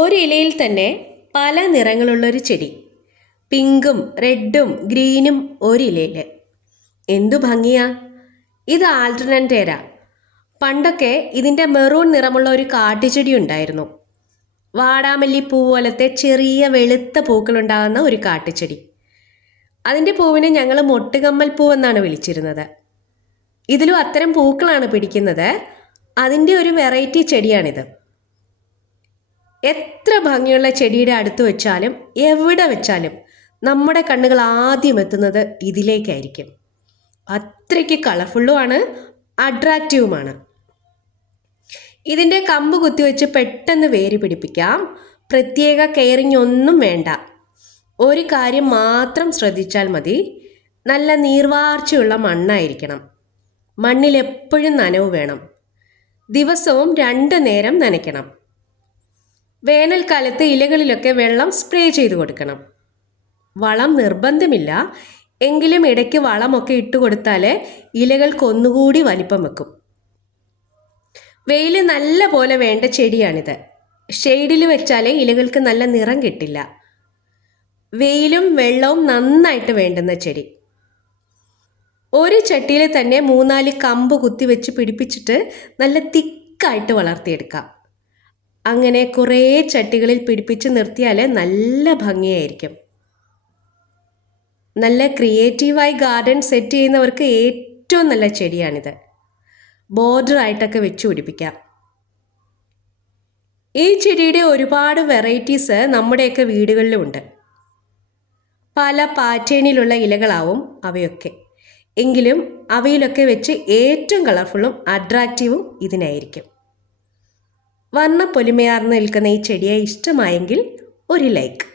ഒരിലയിൽ തന്നെ പല നിറങ്ങളുള്ളൊരു ചെടി. പിങ്കും റെഡും ഗ്രീനും ഒരിലയിൽ. എന്തു ഭംഗിയാ! ഇത് ആൽട്ടർനേറ്റേര. പണ്ടൊക്കെ ഇതിൻ്റെ മെറൂൺ നിറമുള്ള ഒരു കാട്ടുചെടി ഉണ്ടായിരുന്നു. വാടാമല്ലിപ്പൂ പോലത്തെ ചെറിയ വെളുത്ത പൂക്കളുണ്ടാകുന്ന ഒരു കാട്ടുചെടി. അതിൻ്റെ പൂവിനെ ഞങ്ങൾ മൊട്ടുകമ്മൽ പൂവെന്നാണ് വിളിച്ചിരുന്നത്. ഇതിലും അത്തരം പൂക്കളാണ് പിടിക്കുന്നത്. അതിൻ്റെ ഒരു വെറൈറ്റി ചെടിയാണിത്. എത്ര ഭംഗിയുള്ള ചെടിയുടെ അടുത്ത് വെച്ചാലും എവിടെ വെച്ചാലും നമ്മുടെ കണ്ണുകൾ ആദ്യം എത്തുന്നത് ഇതിലേക്കായിരിക്കും. അത്രയ്ക്ക് കളർഫുള്ളുമാണ്, അട്രാക്റ്റീവുമാണ്. ഇതിൻ്റെ കമ്പ് കുത്തിവെച്ച് പെട്ടെന്ന് വേര് പിടിപ്പിക്കാം. പ്രത്യേക കെയറിങ് ഒന്നും വേണ്ട. ഒരു കാര്യം മാത്രം ശ്രദ്ധിച്ചാൽ മതി. നല്ല നീർവാർച്ചയുള്ള മണ്ണായിരിക്കണം. മണ്ണിൽ എപ്പോഴും നനവ് വേണം. ദിവസവും 2 നേരം നനയ്ക്കണം. വേനൽക്കാലത്ത് ഇലകളിലൊക്കെ വെള്ളം സ്പ്രേ ചെയ്ത് കൊടുക്കണം. വളം നിർബന്ധമില്ല, എങ്കിലും ഇടയ്ക്ക് വളമൊക്കെ ഇട്ട് കൊടുത്താൽ ഇലകൾക്ക് ഒന്നുകൂടി വലിപ്പം വെക്കും. വെയിൽ നല്ല പോലെ വേണ്ട ചെടിയാണിത്. ഷെയ്ഡിൽ വെച്ചാലേ ഇലകൾക്ക് നല്ല നിറം കിട്ടില്ല. വെയിലും വെള്ളവും നന്നായിട്ട് വേണ്ടുന്ന ചെടി. ഒരു ചട്ടിയിൽ തന്നെ 3-4 കമ്പ് കുത്തിവെച്ച് പിടിപ്പിച്ചിട്ട് നല്ല തിക്കായിട്ട് വളർത്തിയെടുക്കാം. അങ്ങനെ കുറേ ചട്ടികളിൽ പിടിപ്പിച്ച് നിർത്തിയാൽ നല്ല ഭംഗിയായിരിക്കും. നല്ല ക്രിയേറ്റീവായി ഗാർഡൻ സെറ്റ് ചെയ്യുന്നവർക്ക് ഏറ്റവും നല്ല ചെടിയാണിത്. ബോർഡറായിട്ടൊക്കെ വെച്ച് പിടിപ്പിക്കാം. ഈ ചെടിയുടെ ഒരുപാട് വെറൈറ്റീസ് നമ്മുടെയൊക്കെ വീടുകളിലുമുണ്ട്. പല പാറ്റേണിലുള്ള ഇലകളാവും അവയൊക്കെ. എങ്കിലും അവയിലൊക്കെ വെച്ച് ഏറ്റവും കളർഫുള്ളും അട്രാക്റ്റീവും ഇതിനായിരിക്കും. വർണ്ണപ്പൊലിമയാർന്ന് നിൽക്കുന്ന ഈ ചെടിയെ ഇഷ്ടമായെങ്കിൽ ഒരു ലൈക്ക്.